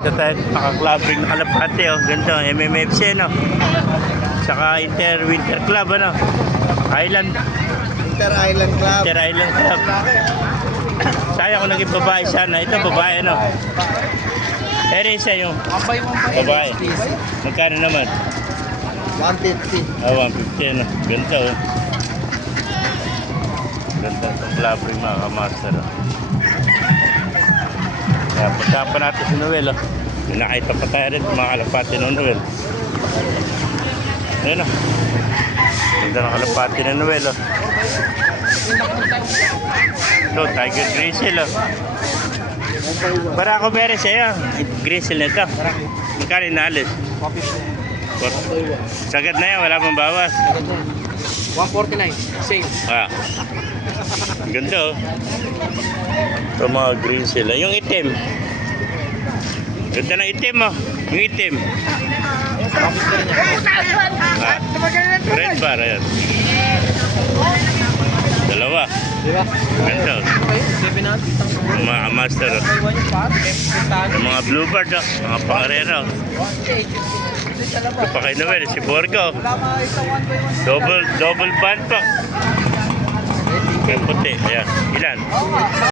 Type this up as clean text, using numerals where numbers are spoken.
Ito tayo naka-clubbing na kalapate, oh. Ganito, MMFC, no? Saka Winter Club, ano? Island. Inter Island Club. Inter Island Club. Sayang kung naging babae sana. Ito, babae, ano? Pero isa yung babae. Magkano naman? 150. 150, ano? Ganito, oh. Ganda itong clubbing, mga kamaster, oh. Kaya pagkapan natin si Noel, oh. Nakita pa tayo rin mga kalapati ng Noel. Ayun, oh. Ganda ng kalapati ng Noel, oh. Ito, Tiger Grizzle, oh. Para ako meron sa'yo. Grizzle na ito. Magkano inaalis? 150. Sagad na yan, wala pang bawas. 149. Same. Ah. Ganda, oh. Ito mga Grizzle, oh. Yung itim. Ganda ng itim, oh. Yung itim. Ah. Red bar, ayan. Dalawa. Diba? Ganda, oh. Yung mga master, oh. Yung mga bluebird, oh. Mga pangarera, oh. Ito pa kay Noel, si Borgo. Double band pa. Yung puti, ayan. Ilan?